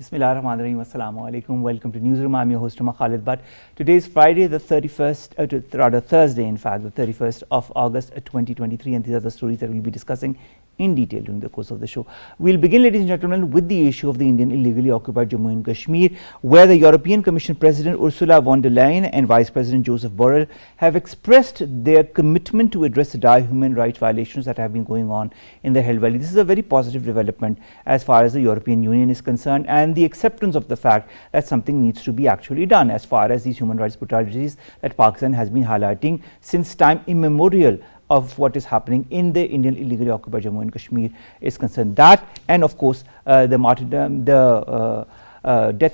Bismillahirrahmanirrahim. Assalamu alaikum. Welcome to Newsroom. I'm your host, Omar Khalid. But today is Friday, the 31st, rather Thursday, in fact, the 31st of August 2023. And these are the stories that we'll be discussing in detail during the course of the show. We'll begin, ladies and gentlemen, with the issue of the Indian illegally occupied Jammu and Kashmir, where the European Commission President Ursula von der Leyen and Vice President Joseph Borrell have expressed their commitment to address the dire human rights violations that have been going on in the Hill Valley. This is a very positive development as far as the European Union is concerned, and the acceptance of the fact that something needs to be actually done as far as these human rights brutalities that Pakistan has been highlighting since time immemorial of what is happening in the Indian illegally occupied Jammu and Kashmir is concerned. That, and of course the martyrdom, death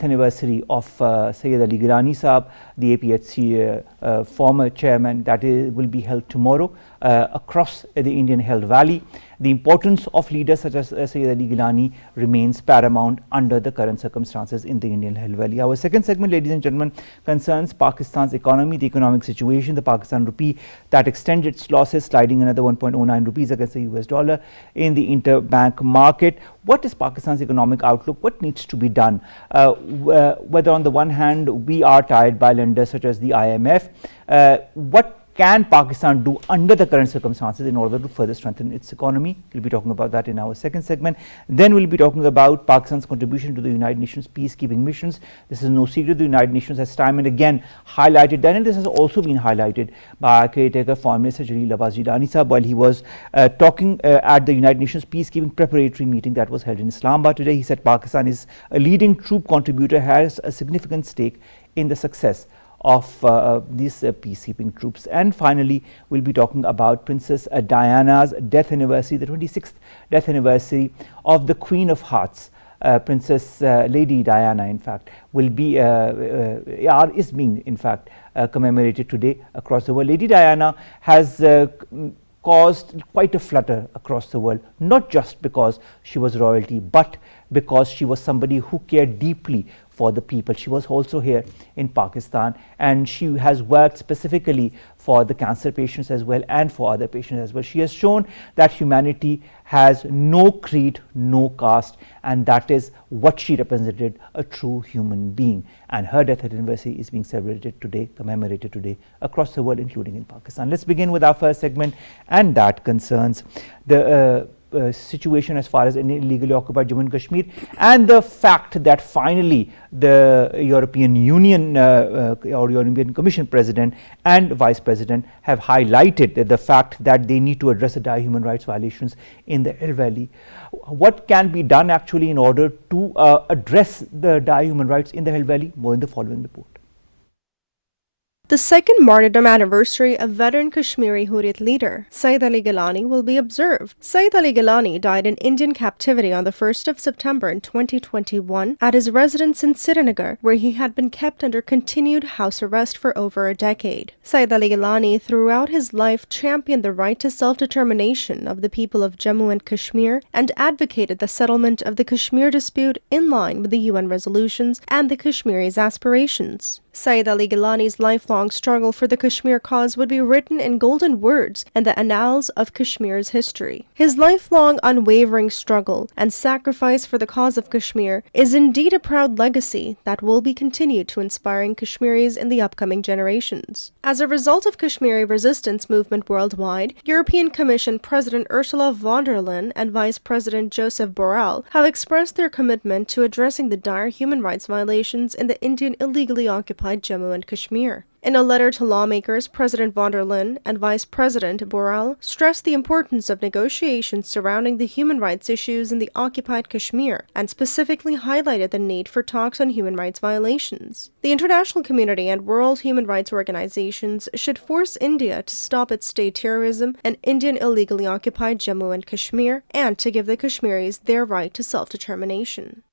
anniversary of Sayyid Ali Gilani Saab, the APHC former chairman, that will be held tomorrow across the Indian Hill Valley. The importance of leaders such as Sayyid Ali Gilani remains paramount under the current circumstances in the Indian Hill Valley. Our second segment, ladies and gentlemen, concerns Pakistan's economy, the economic situation, the Pakistan rupee that extended its losses, sliding another 1.09 rupees against the US dollar in the interbank market. What is Pakistan's economic outlook? What needs to be done? Whether on the one hand we are tied by lenders such as the IMF, what can Pakistan do under the current circumstances in order to further strengthen its economy? We'll be talking about that in our second segment. Then we'll be talking about Pakistan's contribution to the United Nations peacekeeping missions. This is no secret. The United Nations has time and again highlighted that, and this has also been highlighted by caretaker Foreign Minister Jalil Abbas Jilani Sahab while he was talking at the United Nations peacekeeping preparatory meeting that was held in Islamabad today. He said Pakistan is a leading troop contributor, has a significant stake in the success of these peacekeeping troops. And finally, we'll be talking about Princess Diana's death anniversary, the 26th death anniversary of the Queen of Hearts. Princess Lady Diana, in fact, will be is being in fact commemorated today across the world. Lady Diana has caused quite a flutter across the world, not just because she was royalty, but because she was somebody who cared deeply for the people. She was also here in Pakistan, and she has worked specifically for the cancer patients as well and for other patients as well. She has shown that humanity has no creed, no caste, and that is what she represented, a true human being. And her death anniversary is being celebrated today, commemorated today across the world, including in Pakistan. Let's begin with our first segment, and that concerns the situation as far as illegally occupied Jammu and Kashmir, and the fact that finally the European Union or European Commission President and Vice President have highlighted the fact that they need to address the dire human rights violations in the Hill Valley. What can be done actually in order to address the dire human rights in the Hill Valley? More in the following report. The second martyrdom anniversary of veteran Kashmiri Hurriyat leader Sayyid Ali Gilani will be observed. Sayyid Ali Gilani died in Indian captivity on the 1st of September in 2021 at his residence in Srinagar, where he had been kept under continued house arrest for over a decade. Sayyid Ali Gilani throughout his life championed the right to self-determination of the people of Jammu and Kashmir and advocated the settlement of the Kashmir dispute in line with the UN resolutions and the Kashmiris' aspirations. Sayyid Ali Gilani's lifelong struggle for the Kashmir cause would be written in golden words in the annals of Kashmir's history. His lifelong unwavering struggle and sacrifice for the cause of Kashmir is indeed a proud legacy that will be continued to inspiring Kashmiris in the upcoming generations. As a result of Kashmiri resistance movement worldwide, European Commission President Ursula von der Leyen and Vice President Joseph Borrell have expressed their commitment to addressing the dire human rights violations in the Indian illegally occupied Jammu and Kashmir. In a letter to lawmakers, President von der Leyen and Vice President Borrell stressed the importance of negotiations surrounding the human rights issues in the occupied Kashmir and specifically highlighted the need for talks on human rights violations. The international community and world human rights organizations should force India to stop its state terrorism in Indian illegally occupied Jammu and Kashmir and to give the Kashmiris their right to self-determination.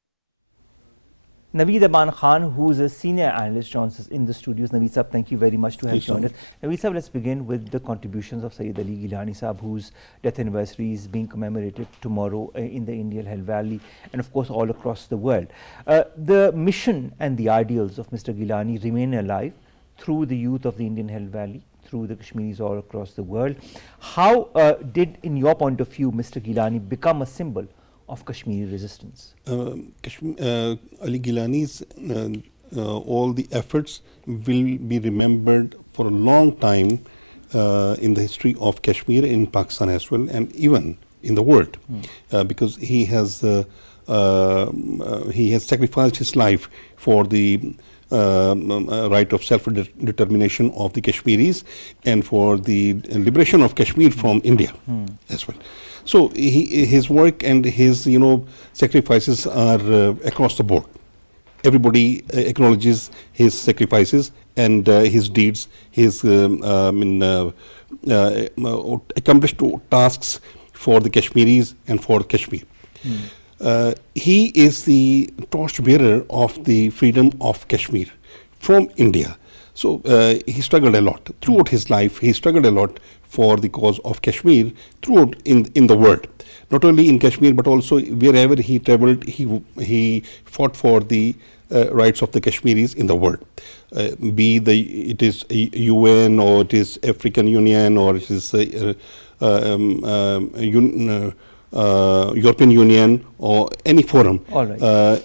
Naveed Aman Khan, who is a senior analyst, joins us in the studios. Naveed Sahab, thank you very much to have joined us. Naveed Sahab, let's begin with the contributions of Sayyid Ali Gilani Sahab, whose death anniversary is being commemorated tomorrow in the Indian Hill Valley and of course all across the world. The mission and the ideals of Mr. Gilani remain alive through the youth of the Indian Hill Valley, through the Kashmiris all across the world. How did, in your point of view, Mr. Gilani become a symbol of Kashmiri resistance? Ali Gilani's all the efforts will be remembered for a long time in the history of Kashmir, in Pakistan as well, and even in the world, because he has sacrificed his life for the right of self-determination of the Kashmiris and for the liberation of Kashmir from India as well. So his work and his sacrifices are across the board. Everybody acknowledges his sacrifices and his deeds, his accomplished tasks for the Kashmiris and for Kashmir. He is the torchbearer of the freedom of Kashmir from India. So he struggled a lot throughout his life. He struggled a lot for the cause of Kashmir throughout in the world. Not only in Kashmir, but also wherever he traveled, he fought for the rights of the Kashmiris in the world. Be it is UN or it is African Union or it is European Union or any forum. All right.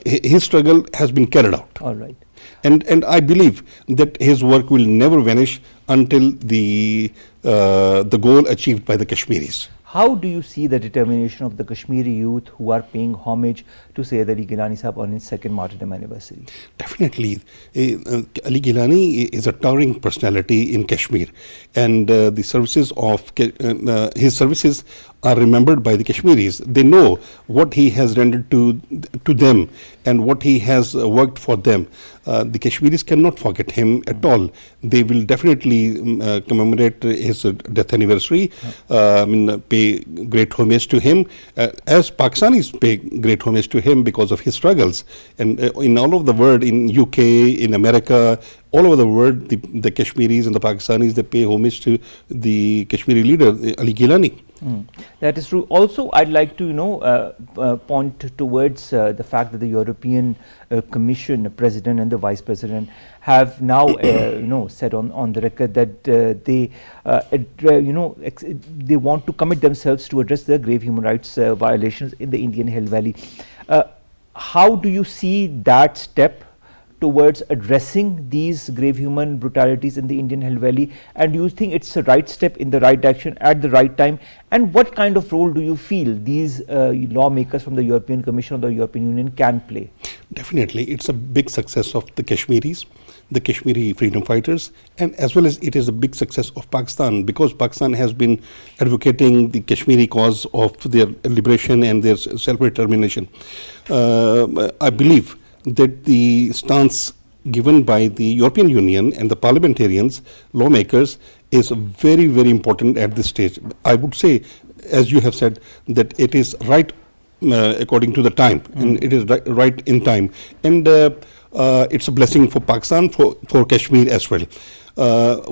His struggle has been carried out. All right. And I believe that his work will never vanish until the goal achieved by the Kashmiris. How do you see the determination of the Kashmiri youth who are paying homage to Sayyid Ali Gilani Sahab on his second martyrdom anniversary? Definitely. Ali Gilani is a towering personality in Kashmir, and the services of his services are remembered by the Kashmiris. They know what he has rendered to them and what he has worked for them. The Kashmiris cannot forget him at all. They will definitely commemorate his death anniversary, pay great homage to him, as Pakistanis pay great homage to him because of his struggles. And in all of the world, in UK, in America, all over the world, the Kashmiris and the Pakistanis, they pay homage to the Kashmiri leader, Ali Gilani. That is true. Also, I'd like to point towards the fact that the European Commission, the President and the Vice President, have now said on the record that they want to commit themselves to address the grave human rights violations in the Indian Hill Valley. How do you see that step towards addressing these grave human brutalities in the Indian Hill Valley, and do you think it's the right step in the right direction at the right time? And what kind of role do you feel these lawmakers from the European Commission or the European Union can play? Definitely, it's a big success of the Kashmiris, the Kashmiri freedom fighters, and as well as it is a big success of Pakistan, because Pakistan has been advocating the Kashmiri cause of their liberation and their self-determination. I believe that the stance given by the European Union and the parliamentarians, lawmakers, is very, very important at this stage. I would say, as you have said, that it is right according to the time, and it is right in time. And it's a blessing for Pakistan, for Kashmir as well.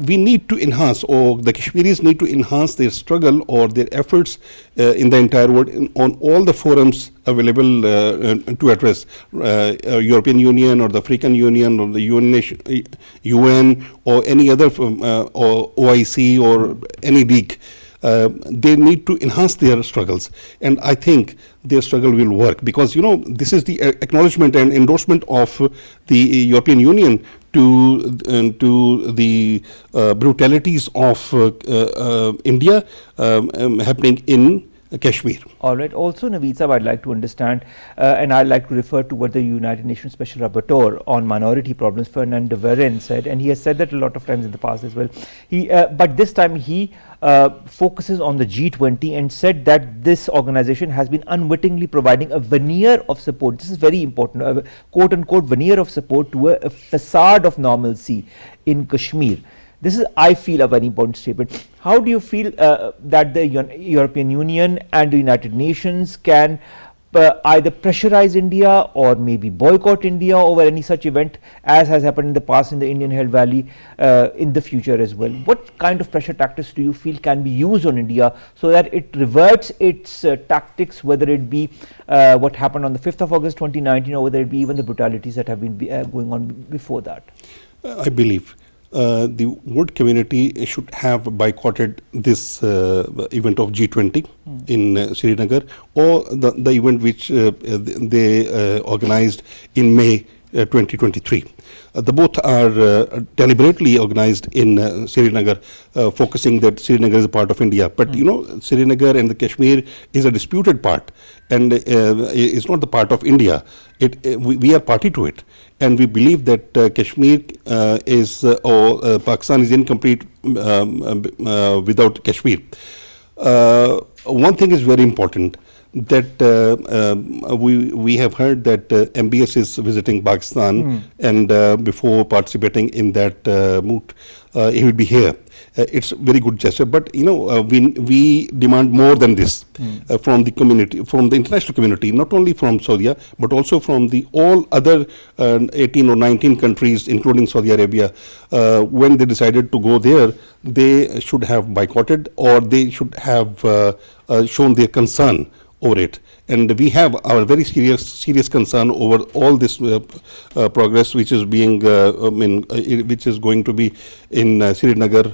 We need to enhance, or the Kashmiris need to enhance their struggle or their efforts in the entire world on all the forums available to address European Union or the African Union or the UN or any other or OIC or any league. They need to enhance their struggles, and I think their struggle will work, because this is the acknowledgement and endorsement of the European Union to the brutalities of India happening in Kashmir. All right. Also, Naveed Sahab, I'd like to understand, and I'd like to refer to what the United Nations Special Rapporteur on Minority Problems, Fernand de Verren, said, and he has said that a lot of times in the past as well. But this time he focuses on the G20 and said that this organization has been unwittingly providing a veneer of support. This is very important, a quote-unquote veneer of support to a facade of normalcy in Kashmir. This is, I feel, a very important statement. How do you feel that the European Union and the United Nations can either pressurize India or maybe boycott India over any such event, as has happened in the past in the Indian Hill Valley, in the future as well? What kind of pressure tactics do you feel can be used on India so that it reverts its tactics, whether it be what happened on the 5th of August 2019 or whether it be even the brutalities that have been going on before that? I believe the world community should have boycotted this event of G20 in Srinagar, or the event which they organized in May 2023. The both are deliberately organized in Srinagar, focusing that Srinagar is a part of India. But Srinagar and the Kashmir is a disputed part, and is not the part of India. We are party to it, and we believe that Kashmir or Pakistan is incomplete without Kashmir. One thing is very important, that we have heard that MBS is visiting Pakistan, and before participating in that moot, he will be here. It's a very good gesture, but we demand more than this from the community, from the international community, not only from Saudi, but also from the all other 18 or 19 countries, including Saudi Arabia. When they decided to go there, they should have boycotted, or they should have shown their concern over it. And we have our very serious concern over all this progress which is being which is going to be in Srinagar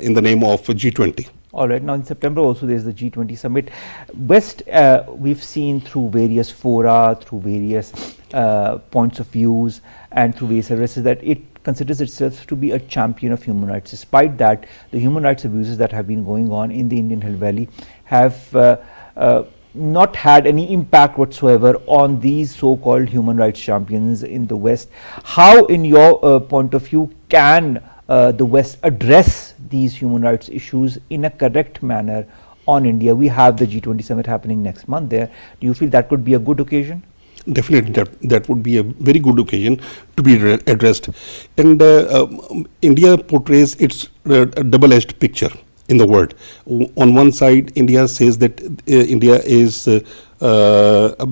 in the name of G20. All right. Now in September also there's the G20 summit. West, we've seen through various fora, through various points of views, and through various addresses that it considers itself to be a champion of human rights. Despite that, the human rights abuses that have been going on in the Indian Hill Valley have not had any impact whatsoever on these so-called human rights champions in the West. How, in your point of view, can the West address these human rights issues in a correct manner on India? We have the G20 summit happening next month there. Do you feel that could be a good occasion? Definitely, that would be a very good occasion to be addressed. And India portrays its double-edged picture in the world. On one side, India says that India is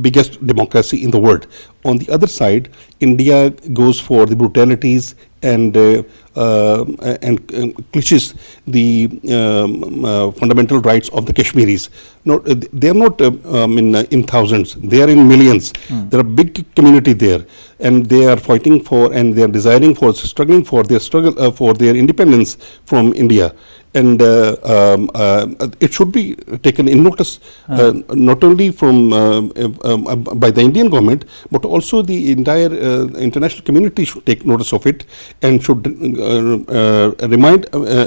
biggest democracy in the world. On the other side, India goes for the brutalities and clutches the fundamental rights of the Kashmiris. They are not in thousands; they are in millions. There are big community there, and they are fighting for, and they are desiring for, struggling for their independence from India. And it should be taken in notice, not only from by the Indian government, but also the entire international community should take notice of it, and should remind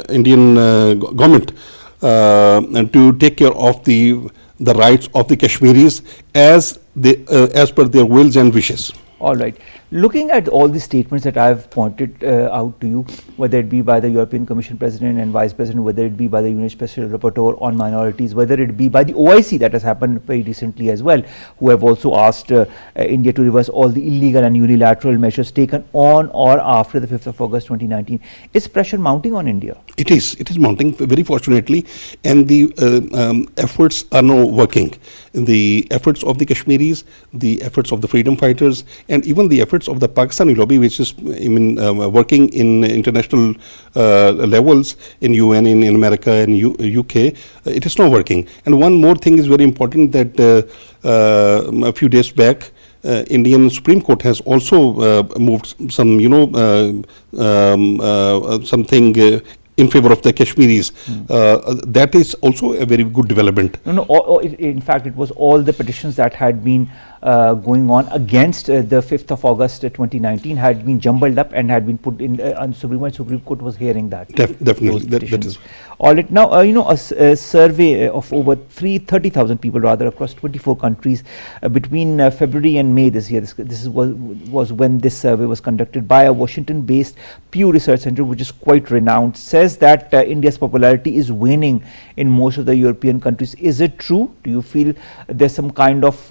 Indian government to take care of the rights of the Kashmiris as per their wills and wishes. All right. Looking at all the statements that I've pointed out to you, whether it be by the European Commission President and Vice President, whether it be by the UN Special Rapporteur on minorities, whether it be by the OIC that has happened very recently as well, who have also asked India to reverse all the illegal and unilateral measures taken on or after the 5th of August 2019, is pressure mounting on India? It is mounting, very fortunately, and the efforts are now working. The efforts of the Kashmiris, the efforts of the freedom fighters, and even the efforts of the Pakistani lobby, which is working in international levels, in UN, in America, and UK, it is not working. And one more thing is very important, that a few days back, Indian Supreme Court has also moved some, something in favor of the Kashmiris. That is also a very good development. In fact, it was all the petitions that had been going on against the 5th of August 2019 had been jumbled up and had been put in on Supreme Court. Supreme Court was hearing that. Definitely, that is. All right. Now, a survey of over 30,000 people rather across 24 countries between February and May this year. This was when this survey was conducted by a Washington-based Pew Research Center, which is quite renowned, says that India's popularity is waning in most of the European countries. Is it true? Do you feel there's some kind of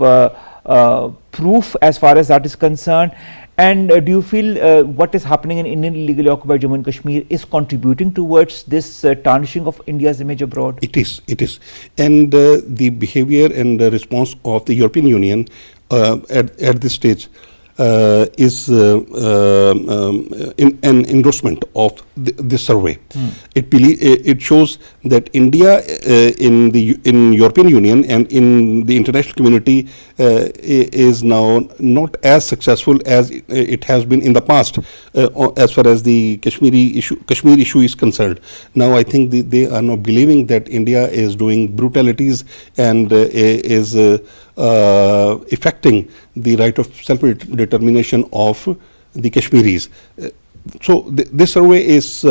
proof as far as that is concerned? And do you feel what is happening in Indian illegally occupied Jammu and Kashmir is contributing towards this tarnishing of India's image abroad? It is. And the behavior and the response of the European Union at this stage is an endorsement of this survey. It shows that India in European Union and in the international community is now not as successful as it has been in the past as far as the Kashmir issue is concerned. Now I think they are now believing that India is doing brutalities and is affecting the right of self-determination of the Kashmiris. So this survey is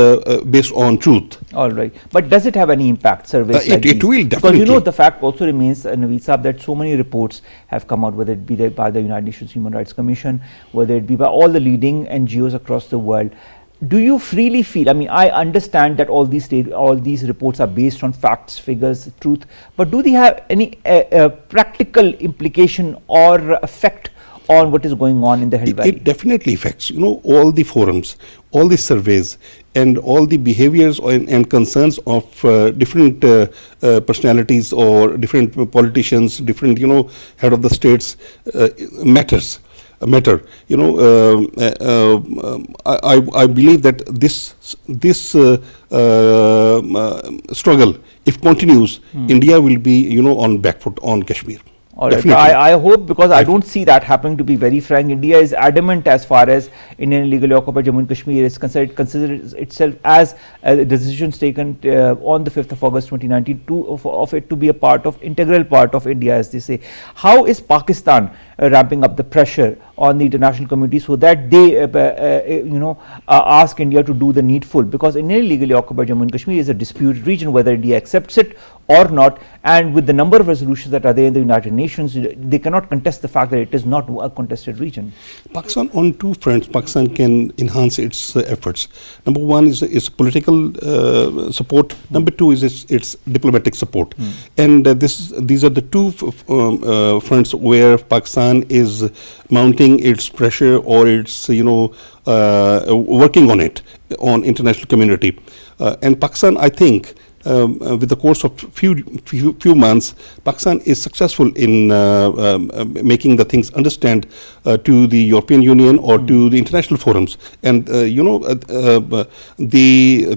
based on truth. All right. But does it have any impact, surveys like it will Because definitely. the fact also remains, Naveed Saab, that so many reports have come out, whether it be by the United Nations Human Rights Commission, whether it be by all the leading NGOs across the world. Do you freely feel, I understand that all these reports are based on facts, figures, truth, but do they have any practical implication or effect on what is going on in the Hill Valley? It definitely affects, all the forums, all the surveys, and all the behaviors and concerns of different personalities or different politicians, different, head of the states matter. I believe that this struggle, if continues, India will be, on back foot on Kashmir. All right. I hope, because I don't see that happening, to be very frank. India is adamant as far as Indian illegally occupied Jammu and Kashmir is concerned. It considers itself as decisions taken on the 5th of August 2019 of it to be integral part of India, as they say. How is Pakistan ramping up the pressure on the international community so that they ask India to do the needful? Because Indian illegally occupied Jammu and Kashmir is a disputed region, whether India accepts it or not, and with the number of resolutions that are there in the United Nations, they cannot contest the fact that it is not a contested region. Pakistan, on two fronts, Pakistan can enhance its efforts. Number one is political support. Number two is its diplomatic support. And these are the two fronts where Pakistan is mounting its pressure, or it's working on it on international community. And Pakistan, I think, with the course of few months, Pakistan is successful in making the things understand to the European Union or to the international forums. And the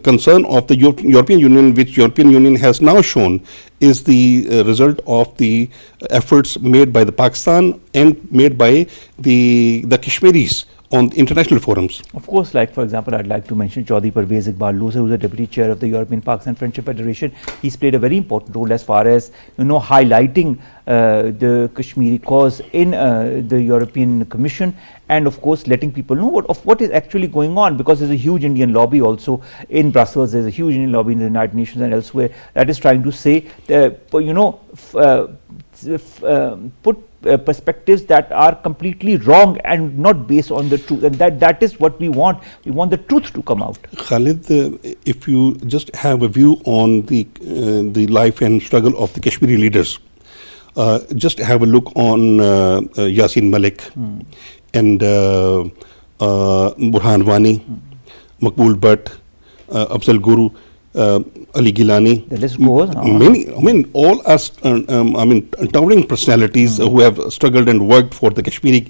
concern of the European Union, which European Union has now shown, is the result of the efforts made by the Pakistan and made by the Kashmiris on international forums. Of course, like for example, I'd like to mention Chaudhry Parvez Iqbal Loser, who's the deputy chair of the European Pakistan Friendship Federation. He's played a very important role as far as highlighting the Kashmiri cause in the European Commission, and of course letting people know what is actually going on, because there's a huge Indian lobby also in Brussels. There's a huge Indian lobby in the United Nations and elsewhere that is trying to say, put perspectives that are completely wrong and not based on the truth, and that is what we want. We want the truth to come out. Khalid, if you just have a view on the life and struggle of the Kashmiri leaders, just have a look on Yasin Malik and Burhan Wani, Maqbool Bhatt, Afzal Guru, Ali Gilani. The list goes on. Many, all are, towering personalities who have struggled and worked for the Kashmiri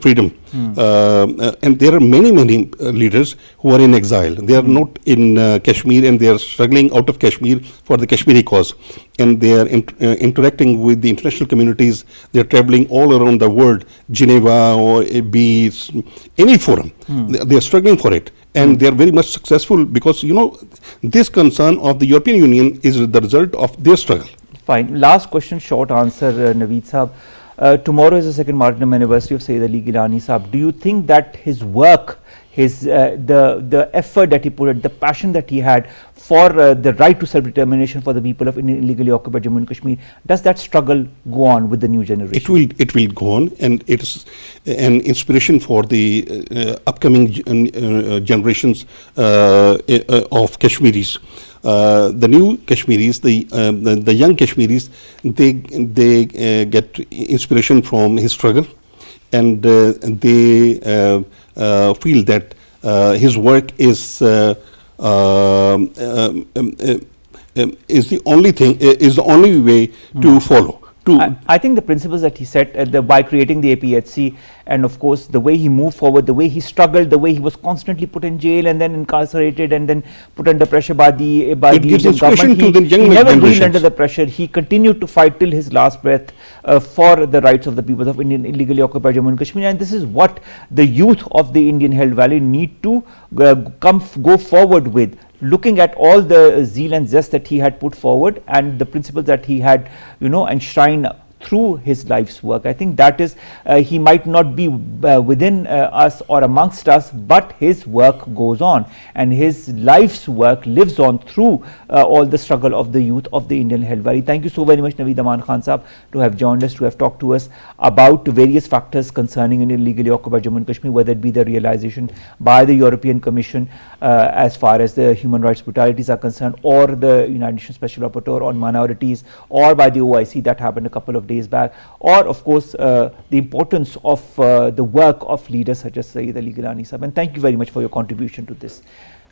freedom. And there are many leaders who are in exile. They are not in Kashmir, and they are struggling out of Kashmir for the Kashmiri cause. And they are interacting with the international communities. They are traveling all around the world, Geneva or any forum. They are struggling for it. And they are very much successful, because this concern of the European Union is the result of their struggle. Fine. Last question, short answer, Naveed Saab. Tomorrow is the second martyrdom anniversary of Sayyid Ali Gilani Saab. Do you think that his work, the effort that he put in, the passion that he had for the right to self-determination for the people of illegally occupied Jammu and Kashmir, does that struggle go on with the new generation? It will go on, and it is an inspiration for the upcoming generations of Kashmiris. The new Kashmiris, the young Kashmiris, they get inspiration from his struggle, and they feel that his work is the only way to follow. I think the principles that he set by creating the APHC, and of course the way he moved forward, the way he struggled, the way he was constantly put in jail and then incarcerated and then put under pressure by the gives Indian government. to the young He never reeled generations. under the pressure. He continued to fight till his last breath for the rights of the people of Indian illegally occupied Jammu and Kashmir, and this is what the youth of the Indian held valley need to go forward with, looking at all the zeal and zest that he had put forward and the principles that he had, enshrined through his life's work. I think that is, he might not be within us or amongst us, but his work goes on and his life's work lives on through all the struggle of the youth of the Indian held valley. Thank you so very much, Naveed Aman Khan Sahab, to have joined us, to have talked to us about various factors concerning Indian illegally occupied Jammu and Kashmir, whether it be the realization by the European Commission as far as the human rights brutalities are concerned, or the United Nations Special Rapporteur on minorities, or by the OIC that happened a couple of days back, or of course the importance of the work of leaders such as Sayyid Ali Gilani Sahab. And thank you very much for your contribution to this.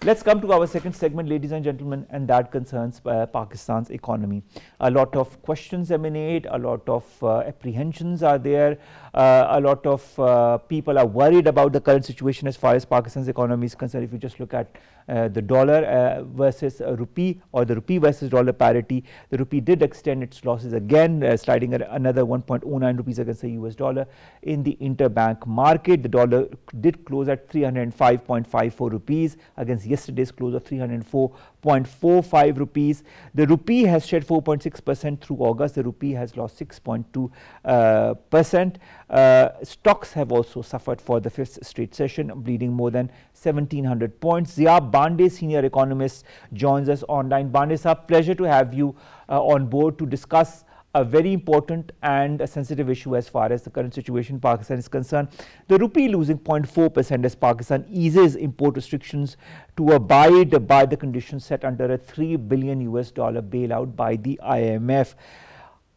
Let's come to our second segment, ladies and gentlemen, and that concerns Pakistan's economy. A lot of questions emanate, a lot of apprehensions are there, a lot of people are worried about the current situation as far as Pakistan's economy is concerned. If you just look at the dollar versus rupee, or the rupee versus dollar parity, the rupee did extend its losses again, sliding at another 1.09 rupees against the US dollar in the interbank market. The dollar did close at 305.54 rupees against yesterday's close of 304.45 rupees. The rupee has shed 4.6% through August. The rupee has lost 6.2%. Stocks have also suffered for the fifth straight session, bleeding more than 1700 points. Zia Banday, senior economist, joins us online. Banday sir, pleasure to have you on board to discuss a very important and a sensitive issue as far as the current situation in Pakistan is concerned. The rupee losing 0.4% as Pakistan eases import restrictions to abide by the conditions set under a $3 billion bailout by the IMF.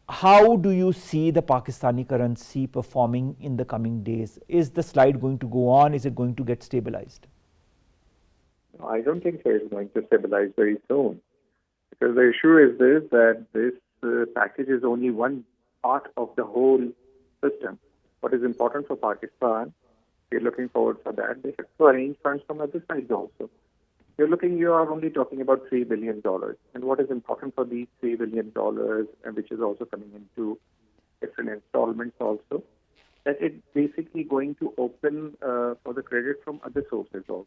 How do you see the Pakistani currency performing in the coming days? Is the slide going to go on? Is it going to get stabilized? I don't think so. It's going to stabilize very soon, because the issue is this, that this package is only one part of the whole system. What is important for Pakistan, we're looking forward for that. They have to arrange funds from other sides also. You are only talking about $3 billion. And what is important for these $3 billion, and which is also coming into different installments also, that it's basically going to open for the credit from other sources also.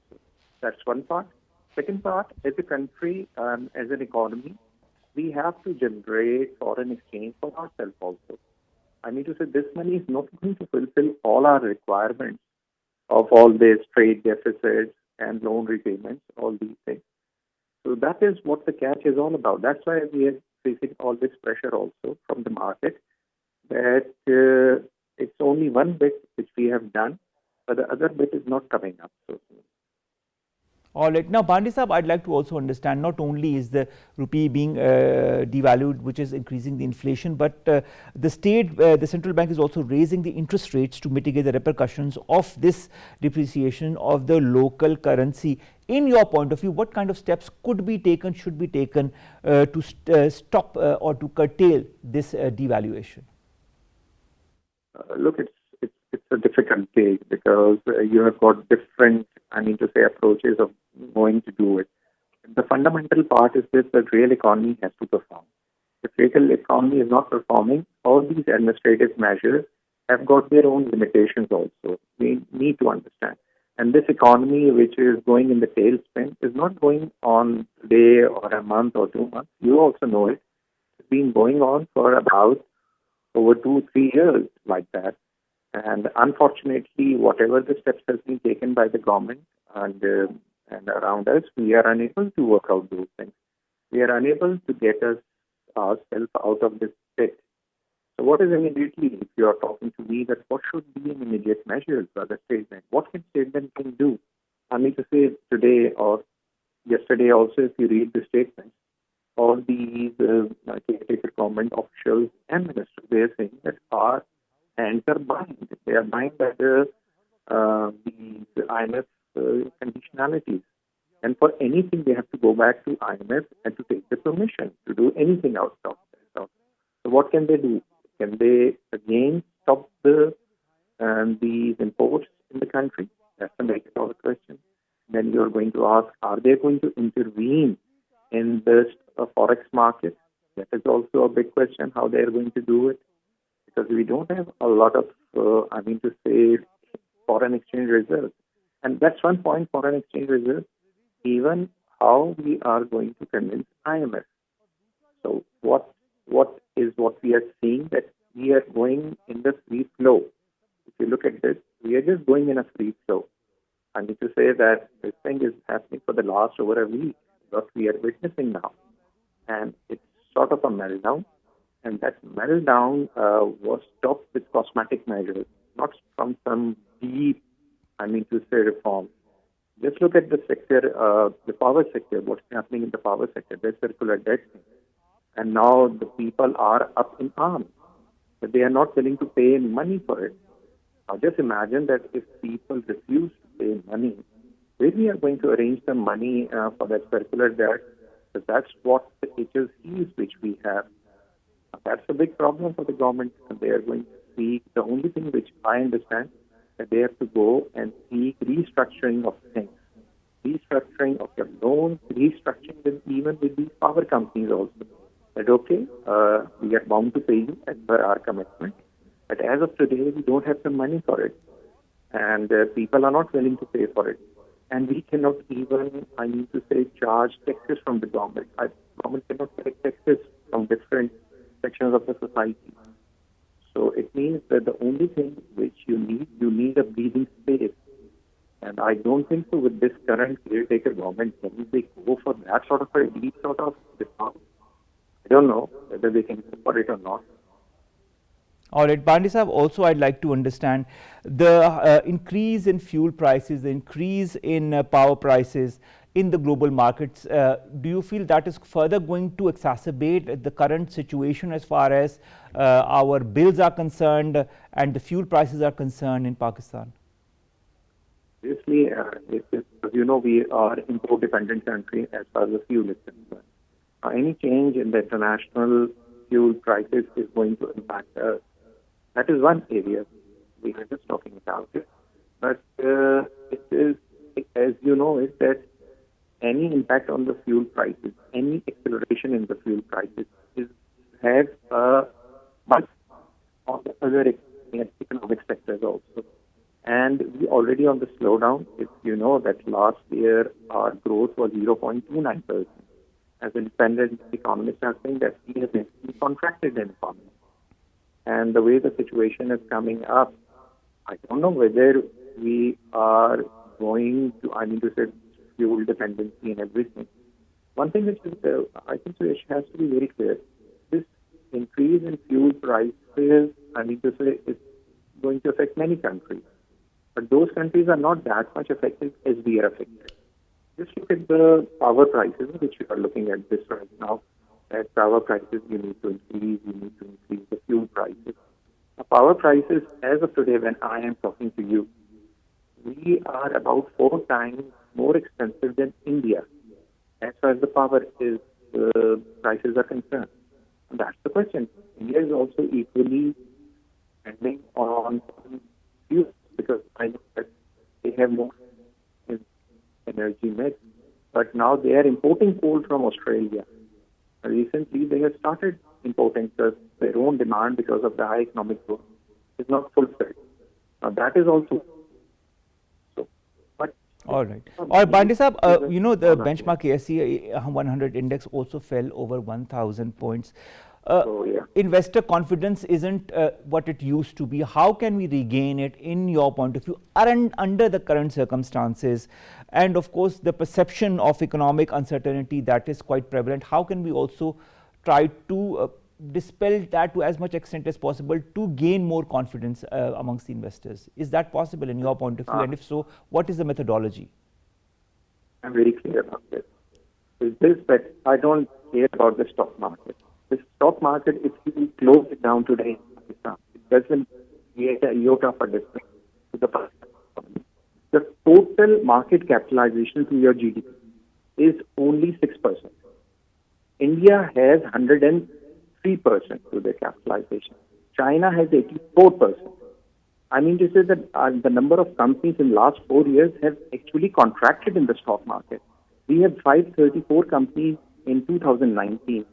That's one part. Second part, as a country, as an economy, we have to generate foreign exchange for ourselves also. I mean to say, this money is not going to fulfill all our requirements of all these trade deficits and loan repayments, all these things. So that is what the catch is all about. That's why we are facing all this pressure also from the market, that it's only one bit which we have done, but the other bit is not coming up so soon. All right. Now, Banday Sahab, I'd like to also understand, not only is the rupee being devalued, which is increasing the inflation, but the central bank is also raising the interest rates to mitigate the repercussions of this depreciation of the local currency. In your point of view, what kind of steps could be taken, should be taken to stop or to curtail this devaluation? Look, it's a difficult take, because you have got different, approaches of going to do it. The fundamental part is this: the real economy has to perform. If real economy is not performing, all these administrative measures have got their own limitations also. We need to understand. And this economy, which is going in the tailspin, is not going on today or a month or 2 months. You also know it. It's been going on for about over 2-3 years like that. And unfortunately, whatever the steps has been taken by the government and around us, we are unable to work out those things. We are unable to get ourselves out of this pit. So what is immediately, if you are talking to me, that what should be an immediate measures by the state bank? What can state bank can do? I mean to say, today or yesterday also, if you read the statement, all these caretaker government officials and ministers, they are saying that our hands are bind. They are bind by the IMF conditionalities. And for anything, they have to go back to IMF and to take the permission to do anything out of that. So what can they do? Can they again stop these imports in the country? That's the million dollar question. Then you're going to ask, are they going to intervene in this forex market? That is also a big question, how they're going to do it. Because we don't have a lot of, foreign exchange reserves. And that's one point, foreign exchange reserves, even how we are going to convince IMF. So what we are seeing, that we are going in the free flow. If you look at this, we are just going in a free flow. I need to say that this thing is happening for the last over a week, what we are witnessing now. And it's sort of a meltdown. And that meltdown was stopped with cosmetic measures, not from some deep, reform. Just look at the sector, the power sector, what's happening in the power sector, the circular debt thing. And now the people are up in arms, but they are not willing to pay money for it. Now just imagine that if people refuse to pay money, where we are going to arrange the money for that circular debt, because that's what the HLCs which we have. That's a big problem for the government, and they are going to seek, the only thing which I understand, that they have to go and seek restructuring of things, restructuring of your loans, restructuring them even with these power companies also. That okay, we are bound to pay you as per our commitment, but as of today, we don't have the money for it, and people are not willing to pay for it. And we cannot even, charge taxes from the government. The government cannot collect taxes from different sections of the society. So it means that the only thing which you need a breathing space. And I don't think so with this current caretaker government, can they go for that sort of a deep sort of reform? I don't know whether they can support it or not. All right, Banday Sahab, also I'd like to understand the increase in fuel prices, the increase in power prices in the global markets. Do you feel that is further going to exacerbate the current situation as far as our bills are concerned and the fuel prices are concerned in Pakistan? Obviously, as you know, we are import-dependent country as far as the fuel is concerned. Any change in the international fuel prices is going to impact us. That is one area we were just talking about it. But it is, as you know, is that any impact on the fuel prices, any acceleration in the fuel prices has a much on the other economic sectors also. And we already on the slowdown. If you know that last year our growth was 0.29%. As independent economists are saying that we have been contracted in economy. And the way the situation is coming up, I don't know whether we are going to, fuel dependency and everything. One thing which is, which has to be very clear, this increase in fuel prices, is going to affect many countries. But those countries are not that much affected as we are affected. Just look at the power prices, which we are looking at this right now. As power prices, you need to increase the fuel prices. The power prices, as of today, when I am talking to you, we are about 4 times more expensive than India, as far as the power prices are concerned. And that's the question. India is also equally depending on fuel, because I know that they have more energy mix, but now they are importing coal from Australia. Recently, they have started importing because their own demand, because of the high economic growth, is not fulfilled. Now, that is also so. But all right. Or Banday Sahab, the benchmark ASE 100 index also fell over 1,000 points. Investor confidence isn't what it used to be. How can we regain it, in your point of view, under the current circumstances? And of course, the perception of economic uncertainty that is quite prevalent. How can we also try to dispel that to as much extent as possible to gain more confidence amongst the investors? Is that possible in your point of view? And if so, what is the methodology? I'm very clear about this. Is this that I don't care about the stock market. The stock market, if you close it down today in Pakistan, it doesn't create a iota of a difference to the Pakistan economy. The total market capitalization to your GDP is only 6%. India has 103% to their capitalization. China has 84%. I mean to say that the number of companies in the last 4 years have actually contracted in the stock market. We had 534 companies in 2019.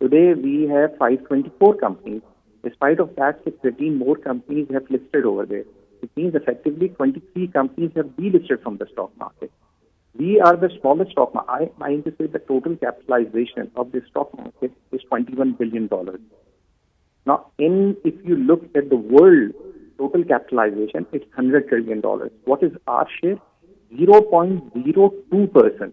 Today we have 524 companies. Despite of that, 13 more companies have listed over there. It means effectively 23 companies have delisted from the stock market. We are the smallest stock market. I mean to say the total capitalization of the stock market is $21 billion. Now, if you look at the world total capitalization, it's $100 trillion. What is our share? 0.02%.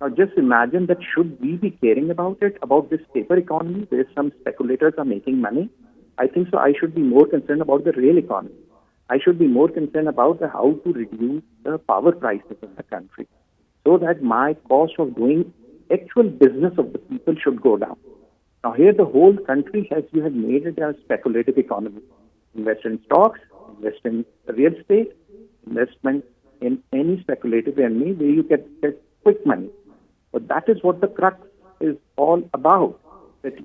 Now, just imagine that should we be caring about it, about this paper economy where some speculators are making money? I think so. I should be more concerned about the real economy. I should be more concerned about how to reduce the power prices in the country so that my cost of doing actual business of the people should go down. Now, here the whole country you have made it a speculative economy. Invest in stocks, invest in real estate, investment in any speculative enemy where you get quick money. But that is what the crux is all about.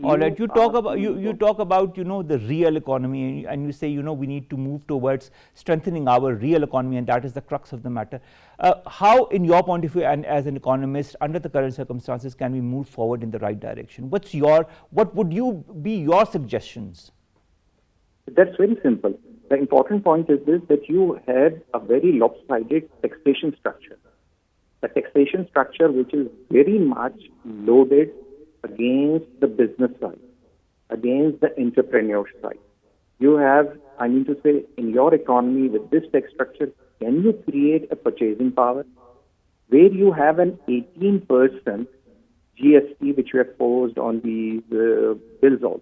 All right, you talk about the real economy, and you say we need to move towards strengthening our real economy, and that is the crux of the matter. How, in your point of view, and as an economist, under the current circumstances, can we move forward in the right direction? What would be your suggestions? That's very simple. The important point is this: that you had a very lopsided taxation structure. The taxation structure, which is very much loaded against the business side, against the entrepreneur side. You have, I mean to say, in your economy with this tax structure, can you create a purchasing power where you have an 18% GST which you have posed on these bills also?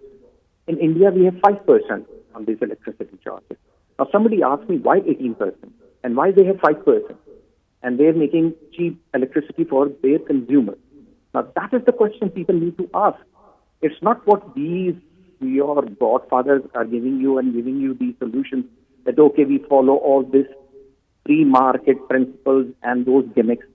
In India, we have 5% on these electricity charges. Now, somebody asked me why 18% and why they have 5%, and they're making cheap electricity for their consumers. Now, that is the question people need to ask. It's not what your godfathers are giving you these solutions that, okay, we follow all this free market principles and those gimmicks.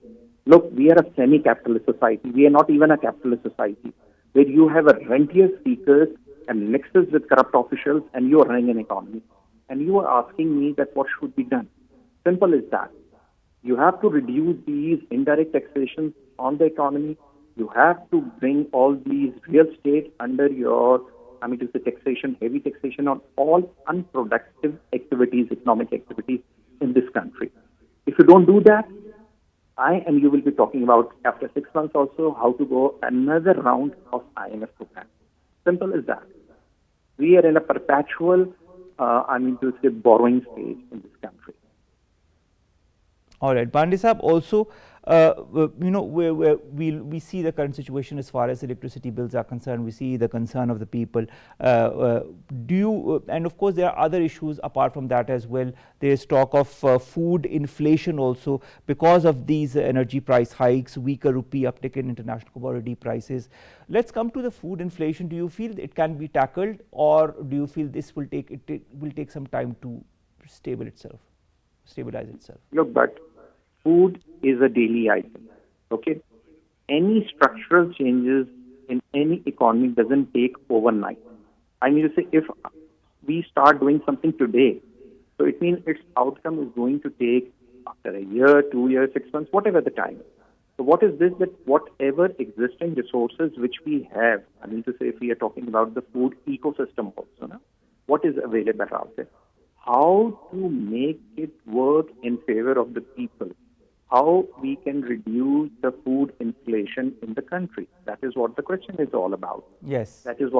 Look, we are a semi-capitalist society. We are not even a capitalist society where you have a rentier speakers and mixes with corrupt officials and you are running an economy. And you are asking me that what should be done. Simple as that. You have to reduce these indirect taxations on the economy. You have to bring all these real estate under your, taxation, heavy taxation on all unproductive activities, economic activities in this country. If you don't do that, you will be talking about after 6 months also how to go another round of IMF program. Simple as that. We are in a perpetual, borrowing stage in this country. All right, Banday Sahab, also, we see the current situation as far as electricity bills are concerned. We see the concern of the people. And of course, there are other issues apart from that as well. There is talk of food inflation also because of these energy price hikes, weaker rupee, uptick in international commodity prices. Let's come to the food inflation. Do you feel it can be tackled, or do you feel this will take some time to stabilize itself? Look, but food is a daily item, okay? Any structural changes in any economy doesn't take overnight. I mean to say, if we start doing something today, so it means its outcome is going to take after a year, 2 years, 6 months, whatever the time. So what is this? That whatever existing resources which we have, I mean to say, if we are talking about the food ecosystem also, what is available out there? How to make it work in favor of the people? How we can reduce the food inflation in the country? That is what the question is all about. Yes. That is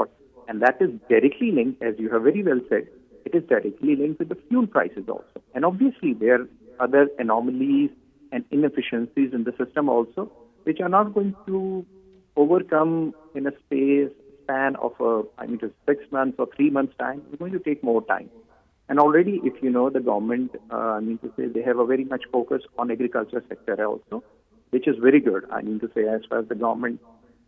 directly linked, as you have very well said, it is directly linked with the fuel prices also. And obviously there are other anomalies and inefficiencies in the system also, which are not going to overcome in a span of 6 months or 3 months time. It's going to take more time. And already, if you know, the government, they have a very much focus on agriculture sector also, which is very good. As far as the government,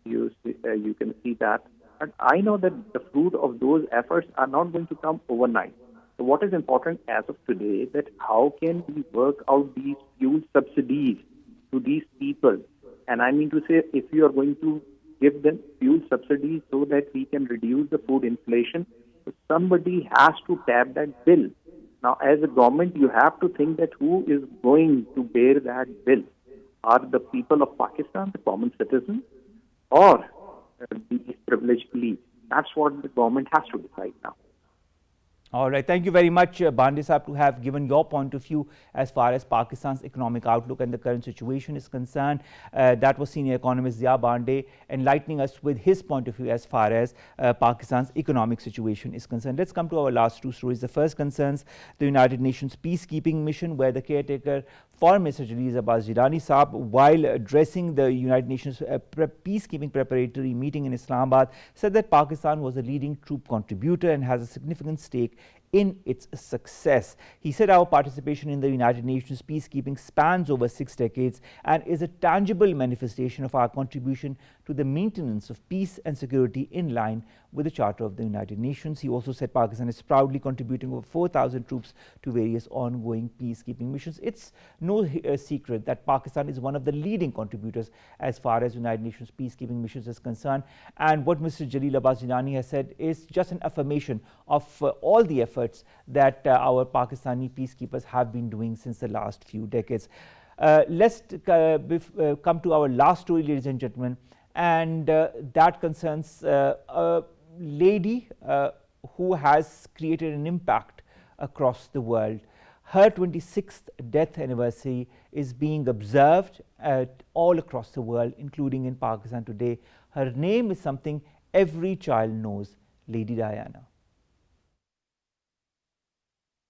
you can see that. But I know that the fruit of those efforts are not going to come overnight. So what is important as of today is that how can we work out these fuel subsidies to these people? And if you are going to give them fuel subsidies so that we can reduce the food inflation, somebody has to tap that bill. Now, as a government, you have to think that who is going to bear that bill? Are the people of Pakistan, the common citizens, or the privileged elite? That's what the government has to decide now. All right, thank you very much, Banday Sahab, to have given your point of view as far as Pakistan's economic outlook and the current situation is concerned. That was senior economist Zia Banday enlightening us with his point of view as far as Pakistan's economic situation is concerned. Let's come to our last two stories. The first concerns the United Nations peacekeeping mission, where the caretaker for Mr. Jalil Abbas Jilani Saab, while addressing the United Nations peacekeeping preparatory meeting in Islamabad, said that Pakistan was a leading troop contributor and has a significant stake in its success. He said our participation in the United Nations peacekeeping spans over 6 decades and is a tangible manifestation of our contribution to the maintenance of peace and security in line with the Charter of the United Nations. He also said Pakistan is proudly contributing over 4,000 troops to various ongoing peacekeeping missions. It's no secret that Pakistan is one of the leading contributors as far as United Nations peacekeeping missions is concerned. And what Mr. Jalil Abbas Jilani has said is just an affirmation of all the efforts that our Pakistani peacekeepers have been doing since the last few decades. Let's come to our last story, ladies and gentlemen, and that concerns a lady who has created an impact across the world. Her 26th death anniversary is being observed all across the world, including in Pakistan today. Her name is something every child knows, Lady Diana.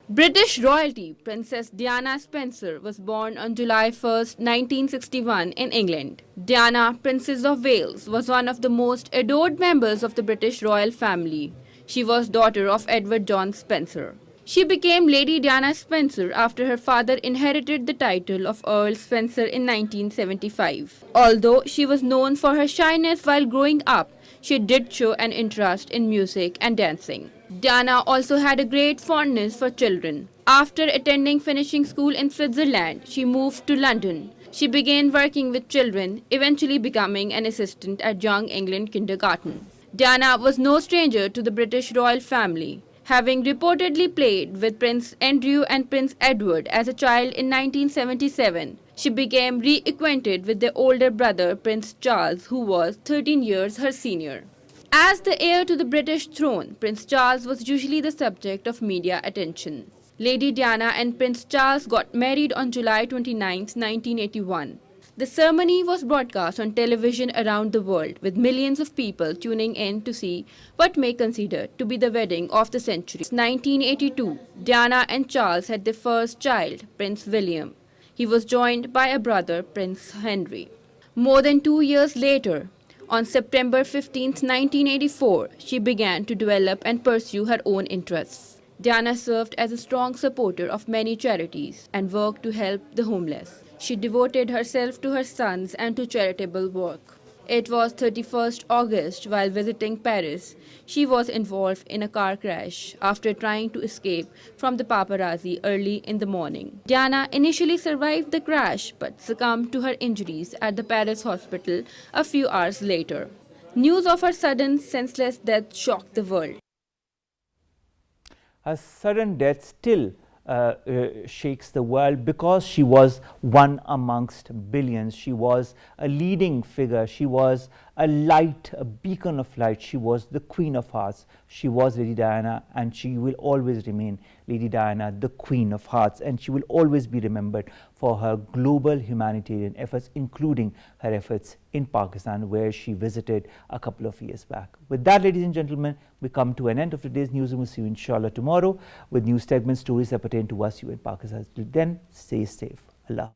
British royalty Princess Diana Spencer was born on July 1, 1961 in England. Diana, Princess of Wales, was one of the most adored members of the British royal family. She was daughter of Edward John Spencer. She became Lady Diana Spencer after her father inherited the title of Earl Spencer in 1975. Although she was known for her shyness while growing up, she did show an interest in music and dancing. Diana also had a great fondness for children. After attending finishing school in Switzerland, she moved to London. She began working with children, eventually becoming an assistant at Young England Kindergarten. Diana was no stranger to the British royal family. Having reportedly played with Prince Andrew and Prince Edward as a child in 1977, she became reacquainted with their older brother, Prince Charles, who was 13 years her senior. As the heir to the British throne, Prince Charles was usually the subject of media attention. Lady Diana and Prince Charles got married on July 29, 1981. The ceremony was broadcast on television around the world, with millions of people tuning in to see what may consider to be the wedding of the century. In 1982, Diana and Charles had their first child, Prince William. He was joined by a brother, Prince Henry. More than 2 years later, on September 15, 1984, she began to develop and pursue her own interests. Diana served as a strong supporter of many charities and worked to help the homeless. She devoted herself to her sons and to charitable work. It was 31st August while visiting Paris. She was involved in a car crash after trying to escape from the paparazzi early in the morning. Diana initially survived the crash but succumbed to her injuries at the Paris hospital a few hours later. News of her sudden, senseless death shocked the world. Her sudden death still shakes the world because she was one amongst billions. She was a leading figure. She was a light, a beacon of light. She was the Queen of Hearts. She was Lady Diana, and she will always remain Lady Diana, the Queen of Hearts, and she will always be remembered for her global humanitarian efforts, including her efforts in Pakistan, where she visited a couple of years back. With that, ladies and gentlemen, we come to an end of today's newsroom. We'll see you inshallah tomorrow with news segments, stories that pertain to us, you in Pakistan. Till then, stay safe. Allah.